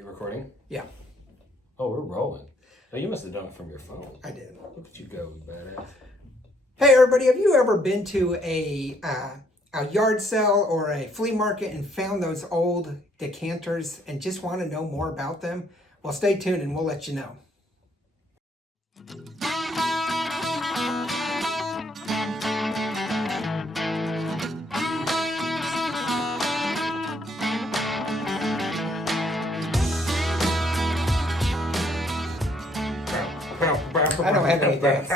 you recording? Yeah. Oh, we're rolling. Oh, you must have done it from your phone. I did. Look at you go, badass. Hey, everybody, have you ever been to a yard sale or a flea market and found those old decanters and just want to know more about them? Well, stay tuned and we'll let you know. I don't have anything.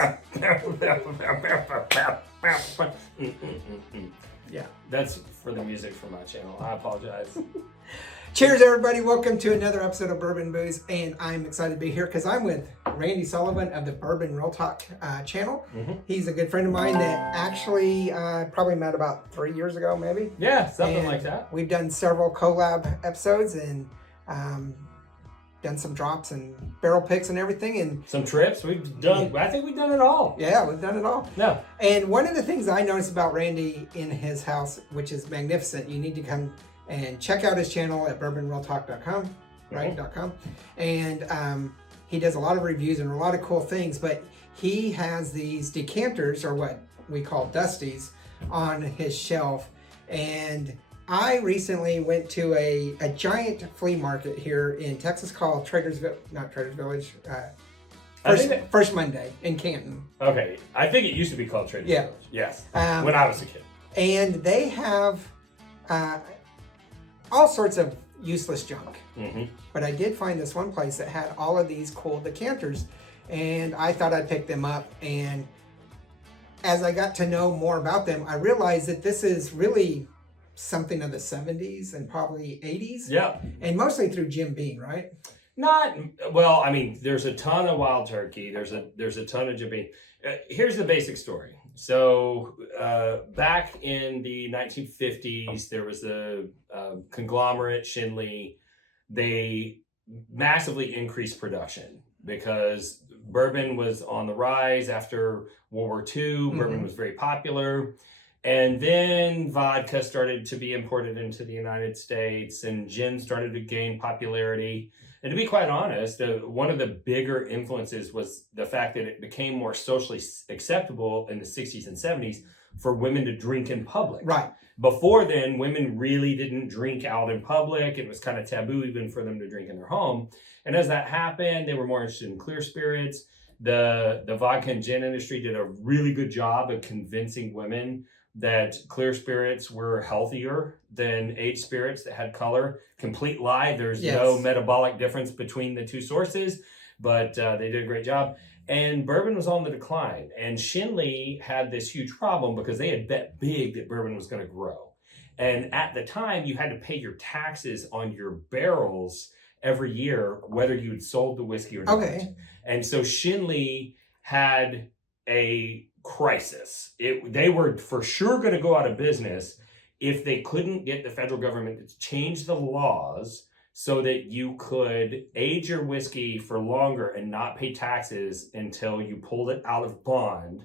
Yeah. That's for the music for my channel. I apologize. Cheers, everybody. Welcome to another episode of Bourbon Booze. And I'm excited to be here because I'm with Randy Sullivan of the Bourbon Real Talk channel. Mm-hmm. He's a good friend of mine that actually probably met about 3 years ago, maybe. Yeah, something And like that. We've done several collab episodes and done some drops and barrel picks and everything. And Some trips. We've done, Yeah. I think we've done it all. yeah, we've done it all. No. And one of the things I noticed about Randy in his house, which is magnificent, you need to come and check out his channel at bourbonrealtalk.com, right? .com. And he does a lot of reviews and a lot of cool things, but he has these decanters, or what we call Dusties, on his shelf. And I recently went to a giant flea market here in Texas called not Traders Village, First Monday in Canton. Okay, I think it used to be called Trader Yeah. Village. Yes, Um, when I was a kid. And they have all sorts of useless junk. Mm-hmm. But I did find this one place that had all of these cool decanters, and I thought I'd pick them up. And as I got to know more about them, I realized that this is really something of the 70s and probably 80s. Yeah. And mostly through Jim Beam, right? Not well. I mean, there's a ton of wild turkey. There's a ton of Jimmy. Here's the basic story. So back in the 1950s, there was a conglomerate, Shinley. They massively increased production because bourbon was on the rise after World War II. Mm-hmm. Bourbon was very popular. And then vodka started to be imported into the United States, and gin started to gain popularity. And to be quite honest, one of the bigger influences was the fact that it became more socially acceptable in the 60s and 70s for women to drink in public. Right. Before then, women really didn't drink out in public. It was kind of taboo even for them to drink in their home. And as that happened, they were more interested in clear spirits. The vodka and gin industry did a really good job of convincing women that clear spirits were healthier than aged spirits that had color. Complete lie. There's no metabolic difference between the two sources, but they did a great job. And bourbon was on the decline. And Shinley had this huge problem because they had bet big that bourbon was going to grow. And at the time, you had to pay your taxes on your barrels every year, whether you had sold the whiskey or not. Okay. And so Shinley had a crisis. They were for sure going to go out of business if they couldn't get the federal government to change the laws so that you could age your whiskey for longer and not pay taxes until you pulled it out of bond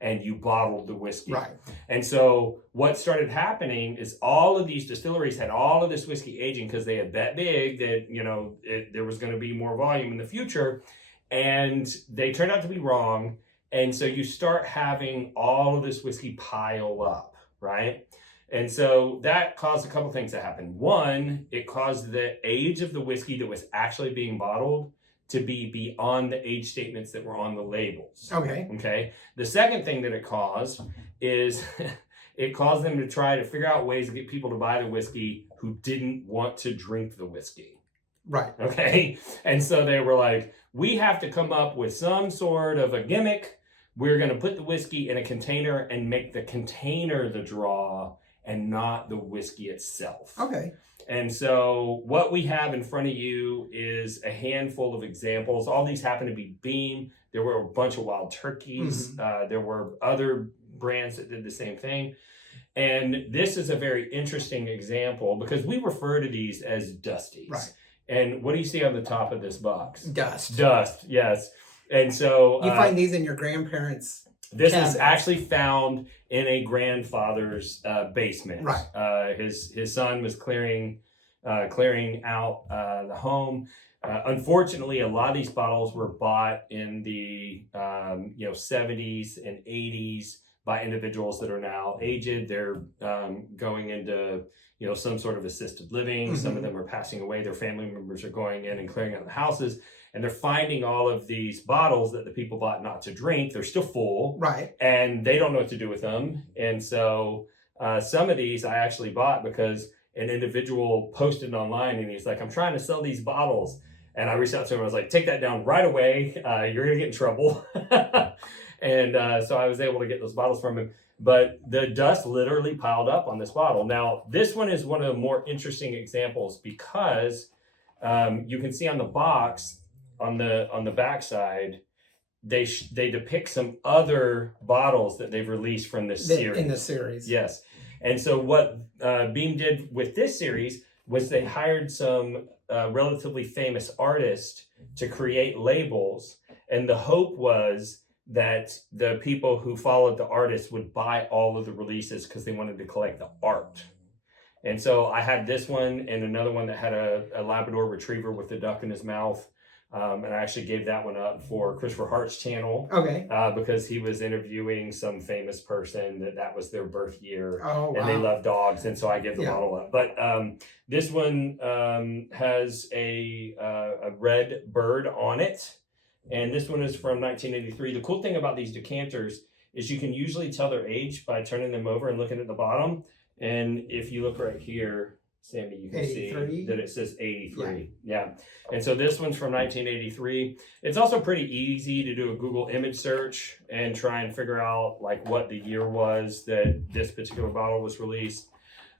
and you bottled the whiskey. Right. And so what started happening is all of these distilleries had all of this whiskey aging because they had bet big that, there was going to be more volume in the future. And they turned out to be wrong. And so you start having all of this whiskey pile up, right? And so that caused a couple things to happen. One, it caused the age of the whiskey that was actually being bottled to be beyond the age statements that were on the labels. Okay. The second thing that it caused is it caused them to try to figure out ways to get people to buy the whiskey who didn't want to drink the whiskey. Right. Okay. And so they were like, we have to come up with some sort of a gimmick. We're going to put the whiskey in a container and make the container the draw and not the whiskey itself. Okay. And so what we have in front of you is a handful of examples. All these happen to be Beam. There were a bunch of Wild Turkeys. Mm-hmm. There were other brands that did the same thing. And this is a very interesting example because we refer to these as Dusties. Right. And what do you see on the top of this box? Dust. Dust, yes. And so You find these in your grandparents' this cabin. is actually found in a grandfather's basement. Right. His son was clearing clearing out the home. Unfortunately, a lot of these bottles were bought in the 70s and 80s by individuals that are now aged. They're going into some sort of assisted living. Some of them are passing away. Their family members are going in and clearing out the houses, and they're finding all of these bottles that the people bought not to drink. They're still full, right? And they don't know what to do with them. And so some of these I actually bought because an individual posted online, and he's like, "I'm trying to sell these bottles." And I reached out to him. I was like, "Take that down right away. You're going to get in trouble." And so I was able to get those bottles from him. But the dust literally piled up on this bottle. Now, this one is one of the more interesting examples because you can see on the box, on the backside, they depict some other bottles that they've released from this series. In the series. Yes. And so what Beam did with this series was they hired some relatively famous artist to create labels, and the hope was that the people who followed the artist would buy all of the releases because they wanted to collect the art. And so I had this one and another one that had a Labrador Retriever with a duck in his mouth. And I actually gave that one up for Christopher Hart's channel. Okay. Because he was interviewing some famous person that was their birth year. Oh, wow. And they love dogs, and so I gave the bottle up. But this one has a red bird on it, and this one is from 1983. The cool thing about these decanters is you can usually tell their age by turning them over and looking at the bottom. And if you look right here, Sammy, you can 83? see that it says 83. Yeah. And so this one's from 1983. It's also pretty easy to do a Google image search and try and figure out like what the year was that this particular bottle was released.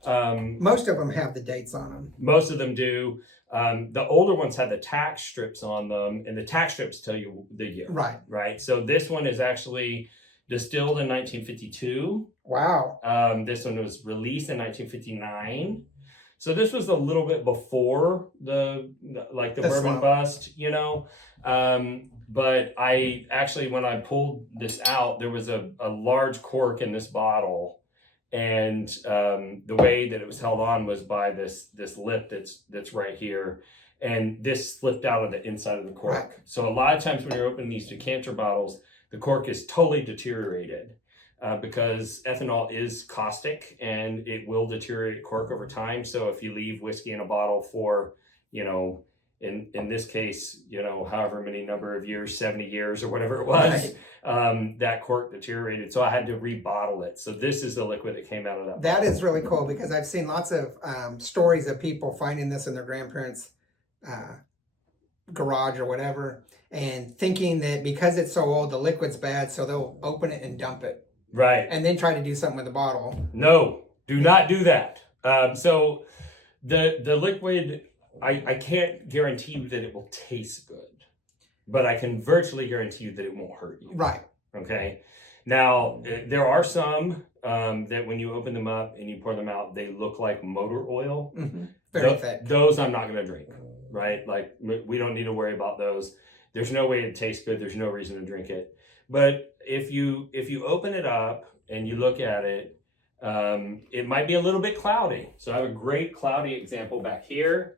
Most of them have the dates on them. Most of them do. The older ones have the tax strips on them, and the tax strips tell you the year. Right. Right. So this one is actually distilled in 1952. Wow. This one was released in 1959. So this was a little bit before the bourbon slump. bust, but I actually, when I pulled this out, there was a large cork in this bottle, and the way that it was held on was by this lip that's right here, and this slipped out of the inside of the cork. Right. So a lot of times when you're opening these decanter bottles, the cork is totally deteriorated. Because ethanol is caustic and it will deteriorate cork over time. So if you leave whiskey in a bottle for, in this case, however many number of years, 70 years or whatever it was, that cork deteriorated. So I had to rebottle it. So this is the liquid that came out of that. That is really cool because I've seen lots of stories of people finding this in their grandparents' garage or whatever and thinking that because it's so old, the liquid's bad, so they'll open it and dump it. Right. And then try to do something with the bottle. No, do not do that. So the liquid, I can't guarantee you that it will taste good, but I can virtually guarantee you that it won't hurt you. Right. Okay. Now, there are some that when you open them up and you pour them out, they look like motor oil. Mm-hmm. Very thick. Those I'm not going to drink, right? Like, we don't need to worry about those. There's no way it tastes good. There's no reason to drink it. But if you open it up and you look at it, it might be a little bit cloudy. So I have a great cloudy example back here.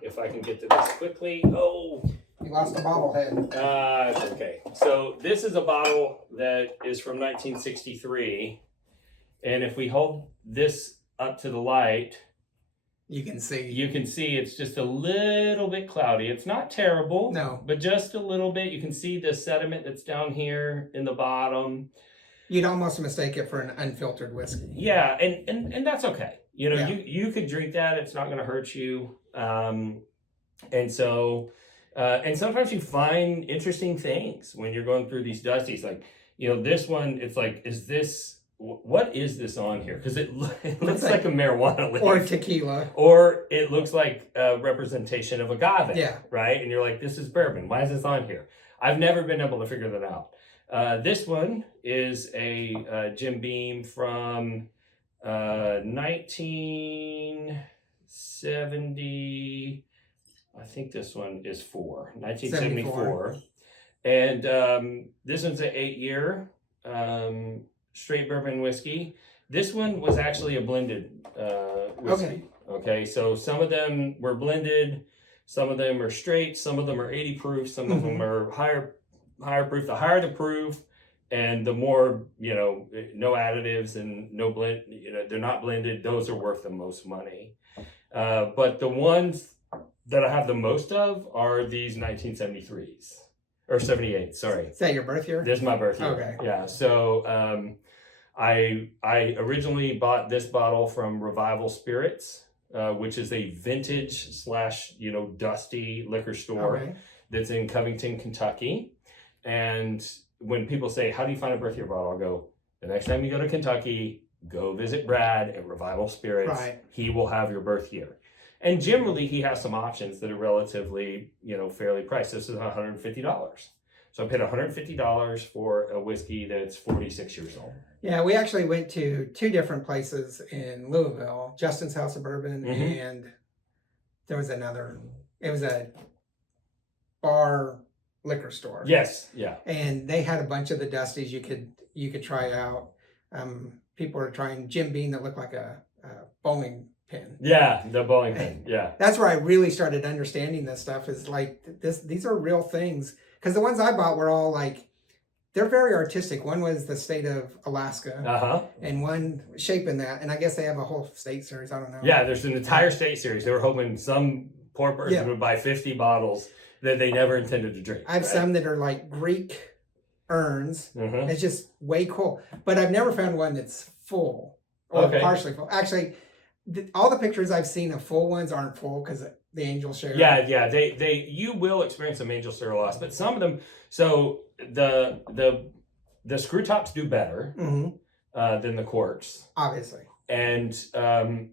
If I can get to this quickly. Oh, you lost the bottle head. It's okay. So this is a bottle that is from 1963. And if we hold this up to the light, you can see it's just a little bit cloudy. It's not terrible, no, but just a little bit. You can see the sediment that's down here in the bottom. You'd almost mistake it for an unfiltered whiskey. Yeah, and that's okay. Yeah. You could drink that. It's not going to hurt you. And so, and sometimes you find interesting things when you're going through these Dusties. Like, this one, it's like, what is this on here? Because it looks like a marijuana leaf. Or tequila. Or it looks like a representation of agave. Yeah. Right? And you're like, this is bourbon. Why is this on here? I've never been able to figure that out. This one is a Jim Beam from 1970. I think this one is 1974. And this one's an 8-year straight bourbon whiskey. This one was actually a blended whiskey. Okay, so some of them were blended, some of them are straight, some of them are 80 proof, some of them are higher proof. The higher the proof, and the more, no additives and no blend, they're not blended. Those are worth the most money. But the ones that I have the most of are these 1973s or 78. Sorry, Is that your birth year? this is my birth year. Okay. Yeah. So I originally bought this bottle from Revival Spirits, which is a vintage / dusty liquor store that's in Covington, Kentucky. And when people say, how do you find a birth year bottle? I'll go, the next time you go to Kentucky, go visit Brad at Revival Spirits. Right. He will have your birth year. And generally he has some options that are relatively, fairly priced. This is $150. So I paid $150 for a whiskey that's 46 years old. Yeah, we actually went to 2 different places in Louisville, Justin's House of Bourbon, and there was another, it was a bar liquor store. Yes, yeah. And they had a bunch of the Dusties you could try out. People were trying Jim Beam that looked like a bowling pin. Yeah, the bowling pin, yeah. That's where I really started understanding this stuff, is like these are real things. Because the ones I bought were all like, they're very artistic. One was the state of Alaska, and one shaping that. And I guess they have a whole state series. I don't know. Yeah, there's an entire state series. They were hoping some poor person would buy 50 bottles that they never intended to drink. I have some that are like Greek urns. It's just way cool. But I've never found one that's full or partially full. Actually, all the pictures I've seen of full ones aren't full because the angel share. Yeah. You will experience some angel share loss, but some of them. So the screw tops do better than the corks, obviously, and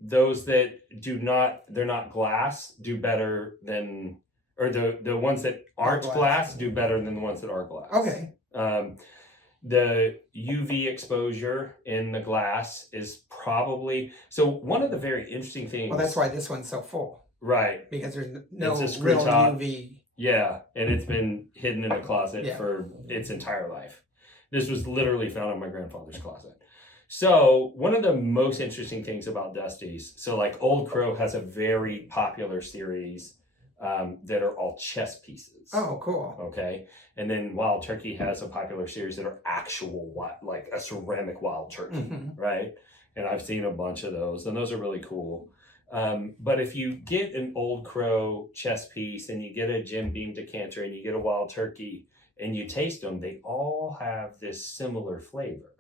those that do not, they're not glass, do better than, or the ones that aren't glass do better than the ones that are glass. Okay. The UV exposure in the glass is probably, so one of the very interesting things. Well, that's why this one's so full. Right. Because there's no real top. UV. Yeah, and it's been hidden in a closet for its entire life. This was literally found in my grandfather's closet. So one of the most interesting things about Dusties, so like Old Crow has a very popular series that are all chess pieces. Oh, cool. Okay. And then Wild Turkey has a popular series that are actual, like a ceramic wild turkey, right? And I've seen a bunch of those, and those are really cool. But if you get an Old Crow chess piece and you get a Jim Beam decanter and you get a Wild Turkey and you taste them, they all have this similar flavor.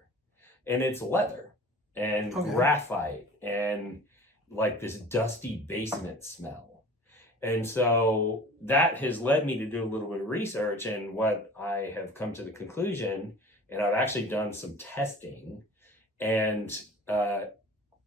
And it's leather and graphite and like this dusty basement smell. And so that has led me to do a little bit of research, and what I have come to the conclusion, and I've actually done some testing, and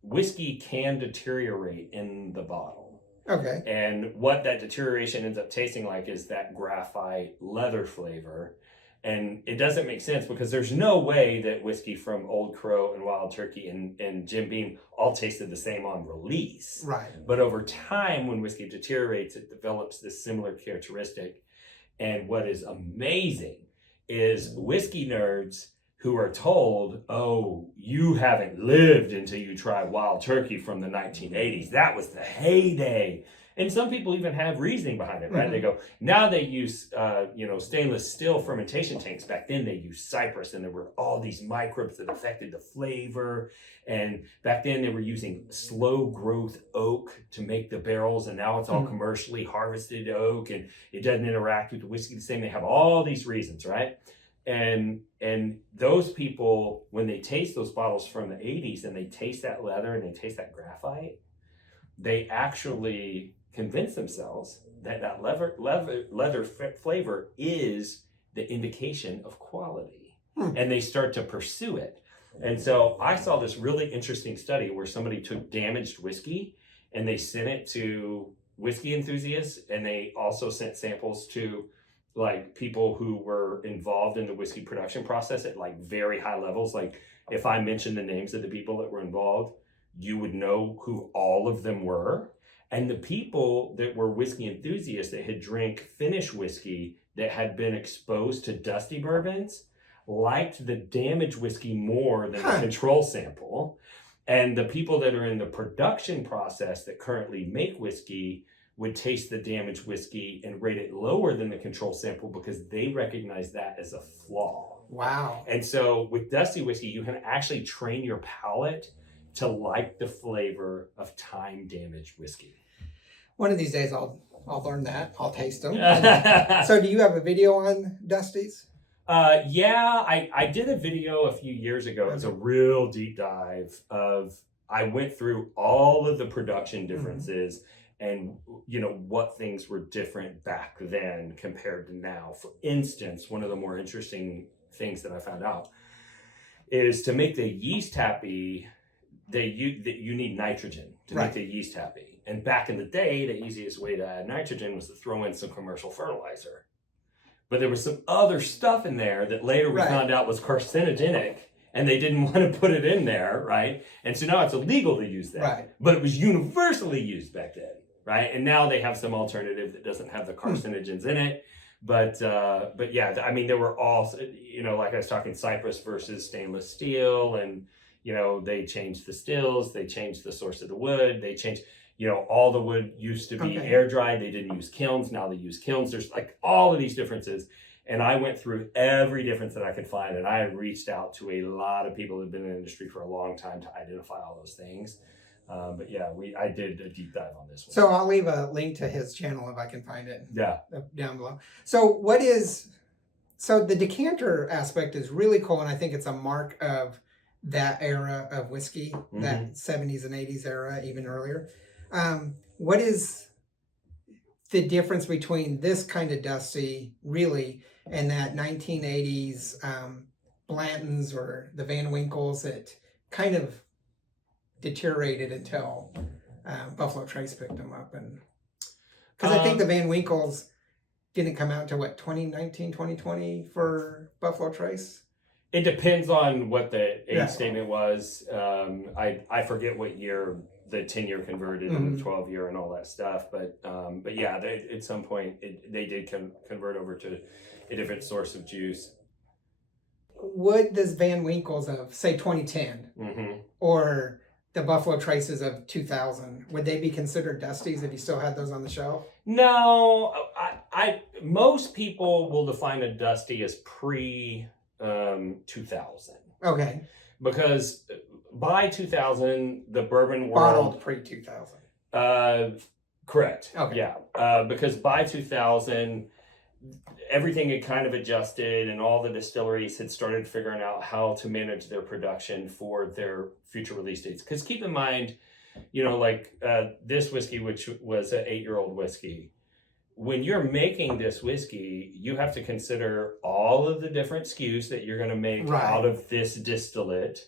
whiskey can deteriorate in the bottle. Okay. And what that deterioration ends up tasting like is that graphite leather flavor. And it doesn't make sense because there's no way that whiskey from Old Crow and Wild Turkey and Jim Beam all tasted the same on release. Right. But over time, when whiskey deteriorates, it develops this similar characteristic. And what is amazing is whiskey nerds who are told, oh, you haven't lived until you try Wild Turkey from the 1980s. That was the heyday. And some people even have reasoning behind it, right? They go, now they use, stainless steel fermentation tanks. Back then they used cypress, and there were all these microbes that affected the flavor. And back then they were using slow growth oak to make the barrels, and now it's all commercially harvested oak, and it doesn't interact with the whiskey the same. They have all these reasons, right? And those people, when they taste those bottles from the 80s and they taste that leather and they taste that graphite, they actually convince themselves that leather flavor is the indication of quality, and they start to pursue it. And so I saw this really interesting study where somebody took damaged whiskey and they sent it to whiskey enthusiasts, and they also sent samples to like people who were involved in the whiskey production process at like very high levels. Like if I mentioned the names of the people that were involved, you would know who all of them were. And the people that were whiskey enthusiasts that had drank finished whiskey that had been exposed to dusty bourbons liked the damaged whiskey more than the control sample. And the people that are in the production process that currently make whiskey would taste the damaged whiskey and rate it lower than the control sample because they recognize that as a flaw. Wow. And so with Dusty whiskey, you can actually train your palate to like the flavor of time damaged whiskey. One of these days I'll learn that. I'll taste them. So do you have a video on Dusties? Yeah, I did a video a few years ago. It's a real deep dive I went through all of the production differences and, what things were different back then compared to now. For instance, one of the more interesting things that I found out is to make the yeast happy, you need nitrogen to make the yeast happy. And back in the day, the easiest way to add nitrogen was to throw in some commercial fertilizer. But there was some other stuff in there that later we found out was carcinogenic, and they didn't want to put it in there, right? And so now it's illegal to use that. Right. But it was universally used back then, right? And now they have some alternative that doesn't have the carcinogens in it. But yeah, I mean, there were all, like I was talking, Cypress versus stainless steel, and, they changed the stills, they changed the source of the wood, they changed... all the wood used to be air dried. They didn't use kilns. Now they use kilns. There's like all of these differences. And I went through every difference that I could find. And I had reached out to a lot of people who've been in the industry for a long time to identify all those things. But yeah, I did a deep dive on this one. So I'll leave a link to his channel if I can find it. Yeah. Down below. So the decanter aspect is really cool. And I think it's a mark of that era of whiskey, that 70s and 80s era, even earlier. What is the difference between this kind of Dusty, really, and that 1980s Blantons or the Van Winkles that kind of deteriorated until Buffalo Trace picked them up? And because I think the Van Winkles didn't come out until 2019, 2020 for Buffalo Trace? It depends on what the age statement was. I forget what year the 10-year converted and the 12-year and all that stuff. But yeah, at some point they did convert over to a different source of juice. Would this Van Winkles of, say, 2010 or the Buffalo Traces of 2000, would they be considered Dusties if you still had those on the shelf? No, most people will define a Dusty as pre 2000. Okay. Because by 2000, the bourbon world... Bottled pre-2000. Correct. Okay. Yeah. Because by 2000, everything had kind of adjusted and all the distilleries had started figuring out how to manage their production for their future release dates. Because keep in mind, this whiskey, which was an 8-year-old whiskey, when you're making this whiskey, you have to consider all of the different SKUs that you're going to make out of this distillate,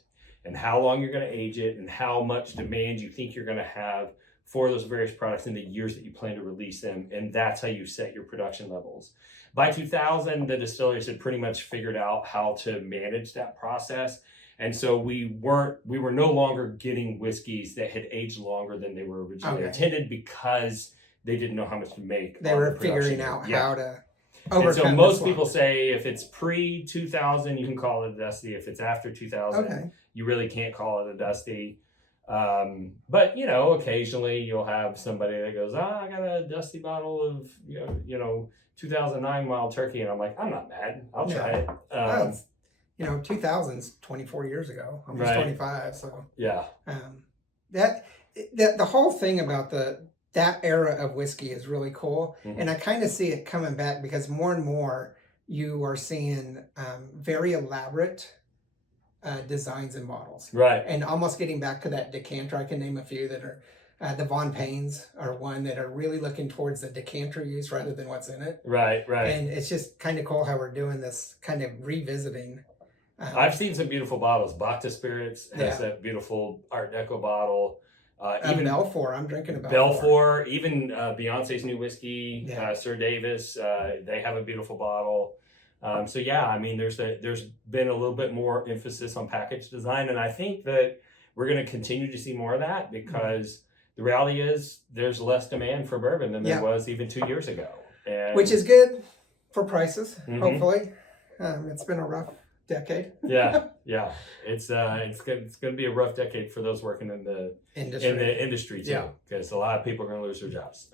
and how long you're going to age it, and how much demand you think you're going to have for those various products in the years that you plan to release them. And that's how you set your production levels. By 2000, the distilleries had pretty much figured out how to manage that process. And so we were no longer getting whiskeys that had aged longer than they were originally intended, because they didn't know how much to make. They were figuring out how to overcome. And so most people say if it's pre-2000, you can call it a Dusty. If it's after 2000, you really can't call it a Dusty. But occasionally you'll have somebody that goes, I got a Dusty bottle of 2009 Wild Turkey, and I'm like, I'm not mad. I'll try it. 2000's 24 years ago, almost 25. So yeah, the whole thing about that era of whiskey is really cool. And I kind of see it coming back because more and more you are seeing very elaborate designs in bottles. Right. And almost getting back to that decanter, I can name a few that are, the Von Paynes are one that are really looking towards the decanter use rather than what's in it. Right. And it's just kind of cool how we're doing this kind of revisiting. I've seen some beautiful bottles. Bacta Spirits has that beautiful Art Deco bottle. Even Belfour, I'm drinking a Belfour. Even Beyonce's new whiskey, Sir Davis, they have a beautiful bottle. So yeah, I mean, there's been a little bit more emphasis on package design, and I think that we're going to continue to see more of that because the reality is there's less demand for bourbon than there was even 2 years ago, which is good for prices. Hopefully, it's been a decade. Yeah. It's going to be a rough decade for those working in the industry too, because a lot of people are going to lose their jobs.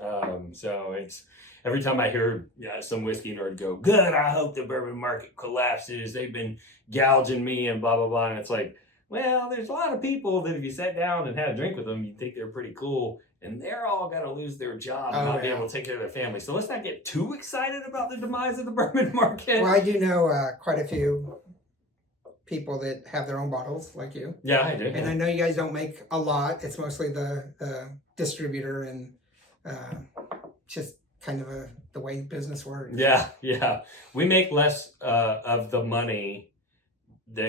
So it's every time I hear some whiskey nerd go, "Good, I hope the bourbon market collapses. They've been gouging me and blah blah blah," and it's like, well, there's a lot of people that if you sat down and had a drink with them, you'd think they're pretty cool, and they're all going to lose their job and not be able to take care of their family. So let's not get too excited about the demise of the bourbon market. Well, I do know quite a few people that have their own bottles like you. Yeah, I do. And I know you guys don't make a lot. It's mostly the distributor and just kind of the way business works. Yeah. We make less of the money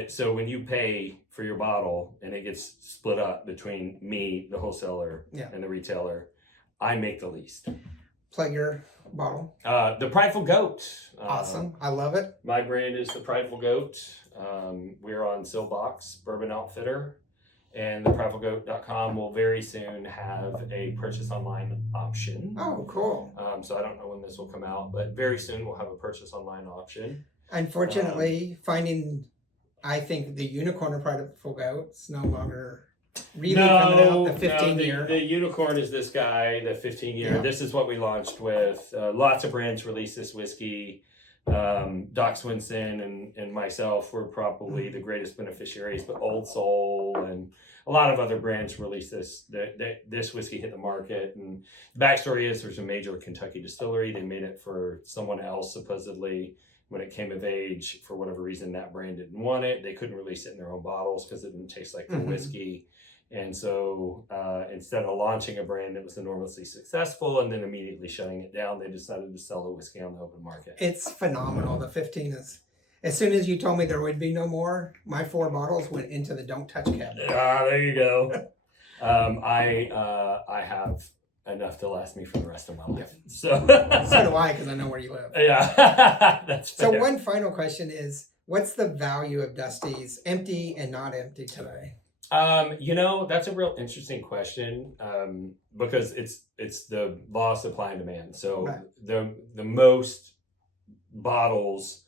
so when you pay for your bottle and it gets split up between me, the wholesaler, and the retailer, I make the least. Plug your bottle. The Prideful Goat. Awesome. I love it. My brand is the Prideful Goat. We're on Silbox, Bourbon Outfitter, and thepridefulgoat.com will very soon have a purchase online option. Oh, cool. So I don't know when this will come out, but very soon we'll have a purchase online option. Unfortunately, I think the unicorn of Prideful Goat's no longer really coming out. The 15-year. The unicorn is this guy, the 15-year. Yeah. This is what we launched with. Lots of brands released this whiskey. Doc Swinson and myself were probably the greatest beneficiaries, but Old Soul and a lot of other brands released this. This whiskey hit the market, and the backstory is there's a major Kentucky distillery. They made it for someone else supposedly. When it came of age, for whatever reason, that brand didn't want it. They couldn't release it in their own bottles because it didn't taste like their whiskey. And so instead of launching a brand that was enormously successful and then immediately shutting it down, they decided to sell the whiskey on the open market. It's phenomenal. The 15 is, as soon as you told me there would be no more, my 4 bottles went into the don't touch cabinet. There you go. I have enough to last me for the rest of my life. So do I, because I know where you live. Yeah. That's fair. So one final question is, what's the value of Dusties empty and not empty today? That's a real interesting question, because it's the law of supply and demand. So the most bottles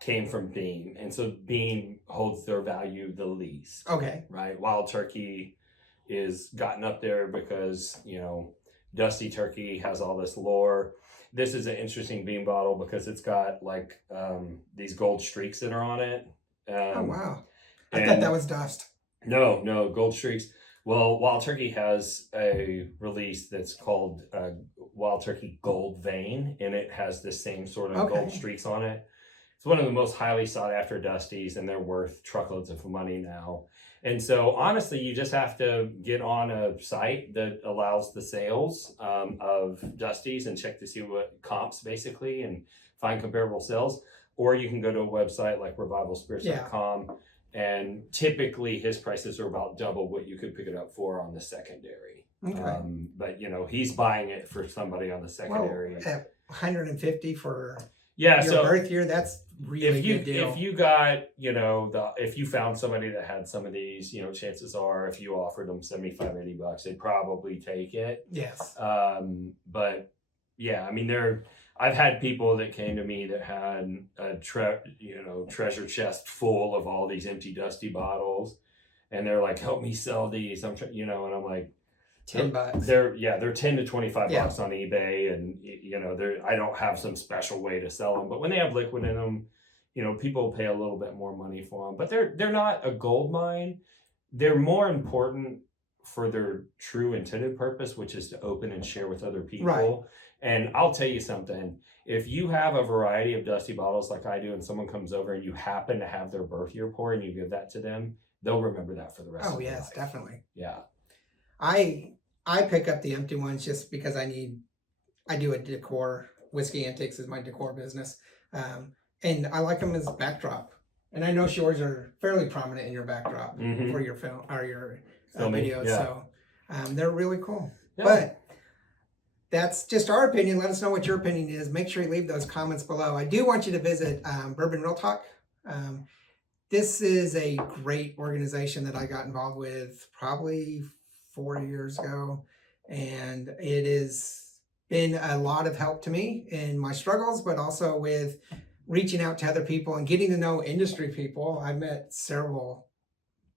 came from Beam, and so Beam holds their value the least. Okay. Right. Wild Turkey is gotten up there because, Dusty Turkey has all this lore. This is an interesting Beam bottle because it's got like these gold streaks that are on it. Oh, wow. I thought that was dust. No, gold streaks. Well, Wild Turkey has a release that's called Wild Turkey Gold Vein, and it has the same sort of gold streaks on it. It's one of the most highly sought after Dusties, and they're worth truckloads of money now. And so honestly, you just have to get on a site that allows the sales of Dusties and check to see what comps basically and find comparable sales. Or you can go to a website like revivalspirits.com. And typically his prices are about double what you could pick it up for on the secondary. Okay. But you know, he's buying it for somebody on the secondary. Well, at $150 for your birth year, that's really good deal. If you got, if you found somebody that had some of these, chances are if you offered them $75-$80, they'd probably take it. Yes. But yeah, I mean, I've had people that came to me that had a treasure chest full of all these empty Dusty bottles, and they're like, "Help me sell these." and I'm like, $10. They're $10 to $25 on eBay, and I don't have some special way to sell them. But when they have liquid in them, people pay a little bit more money for them. But they're not a gold mine. They're more important for their true intended purpose, which is to open and share with other people. Right. And I'll tell you something, if you have a variety of Dusty bottles like I do and someone comes over and you happen to have their birth year pour and you give that to them, they'll remember that for the rest of their life. Oh, yes, definitely. Yeah. I pick up the empty ones just because I do a decor. Whiskey Antiques is my decor business. And I like them as backdrop. And I know yours are fairly prominent in your backdrop for your film or your videos. Yeah. So they're really cool. Yeah. But that's just our opinion. Let us know what your opinion is. Make sure you leave those comments below. I do want you to visit Bourbon Real Talk. This is a great organization that I got involved with probably 4 years ago. And it has been a lot of help to me in my struggles, but also with reaching out to other people and getting to know industry people. I've met several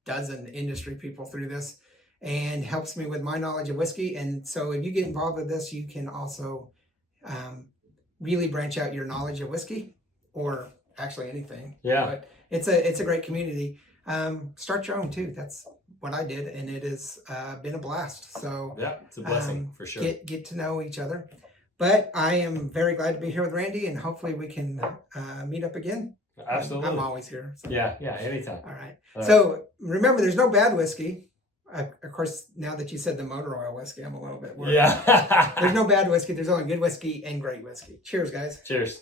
dozen industry people through this, and helps me with my knowledge of whiskey. And so if you get involved with this, you can also really branch out your knowledge of whiskey, or actually anything. Yeah. But it's a great community. Start your own too. That's what I did, and it has been a blast. So yeah, it's a blessing for sure. Get to know each other. But I am very glad to be here with Randy, and hopefully we can meet up again. Absolutely. I'm always here. So. Yeah, anytime. All right. So remember, there's no bad whiskey. Of course, now that you said the motor oil whiskey, I'm a little bit worried. Yeah. There's no bad whiskey. There's only good whiskey and great whiskey. Cheers, guys. Cheers.